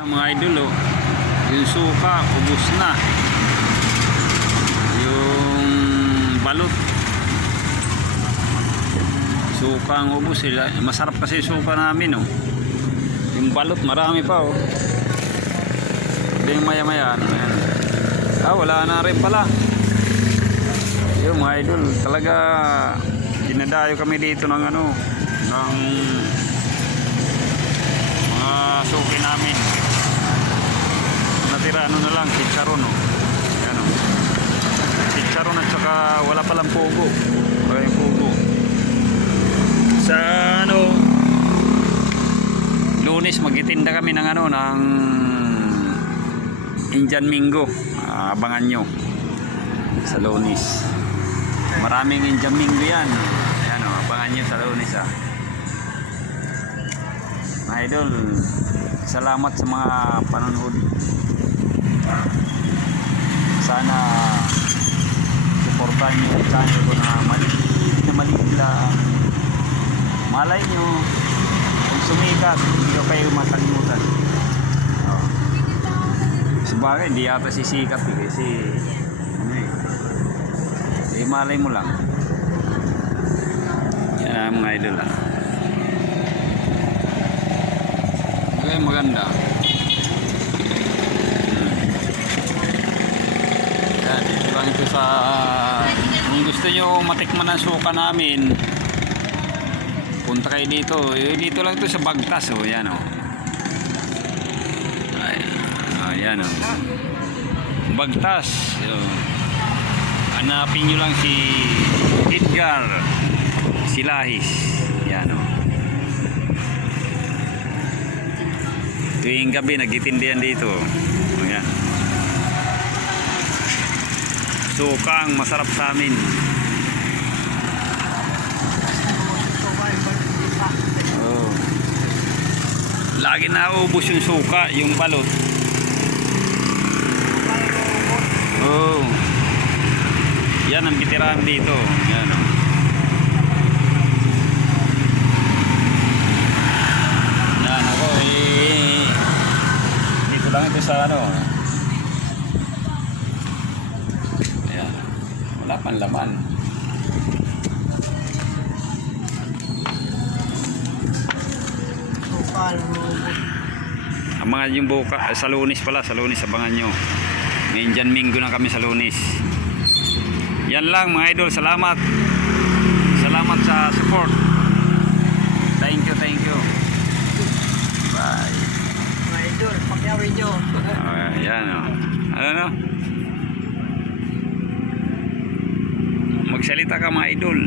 Ah, Mga idol, oh, yung suka, ubus na. Yung balot. Suka ang ubus sila. Masarap kasi suka namin, oh. Yung balot, marami pa, oh. Hindi yung maya-maya, ano yan. Ah, wala na rin pala. Yung mga idol, talaga dinadayo kami dito ng ano, ng mga suki namin. Natira ano na lang, chicharon oh. Yan oh. At saka wala palang pugo. Wala pugo. Sa ano, lunes magtitinda kami ng ano, ng Indian Mingo. Ah, abangan nyo sa lunes. Maraming Indian Mingo yan. Yan oh, abangan nyo sa lunes ah. Mga idol, salamat sa mga panonood. Sana supportan nyo yung channel ko na maliit na maliit lang. Malay nyo, kung sumikat, hindi ko kayo makalimutan. Oh. Sabagay, hindi yata sisikat eh, kasi ano eh. Eh, malay mo lang. Yan ang mga idol ah. Okay, maganda. Yan, dito sa... Kung gusto nyo matikman ang suka namin, punta kayo dito. Eh, dito lang ito sa Bagtas, oh. Yan, oh. Ay, oh, yan, oh. Bagtas. Yun. Hanapin nyo lang si Edgar Silahis. Yan, oh. Tuwing gabi, nagtitindihan dito. Ayan. Sukang masarap sa amin. Oh. Lagi na ubos yung suka, yung balot. Oh. Yan ang bitirahan dito. Yan oh. Yan ako eh. Dito lang ito sa ano. Wala pang laman. Ang mga yung buka, sa lunis pala, sa lunis, abangan nyo. May Indian Mingo na kami sa lunis. Yan lang mga idol, salamat. Salamat sa support. Thank you, thank you. Bye. Mga idol, pakyawin nyo. Uh, yan o. Ano no? Magsalita ka mga idol.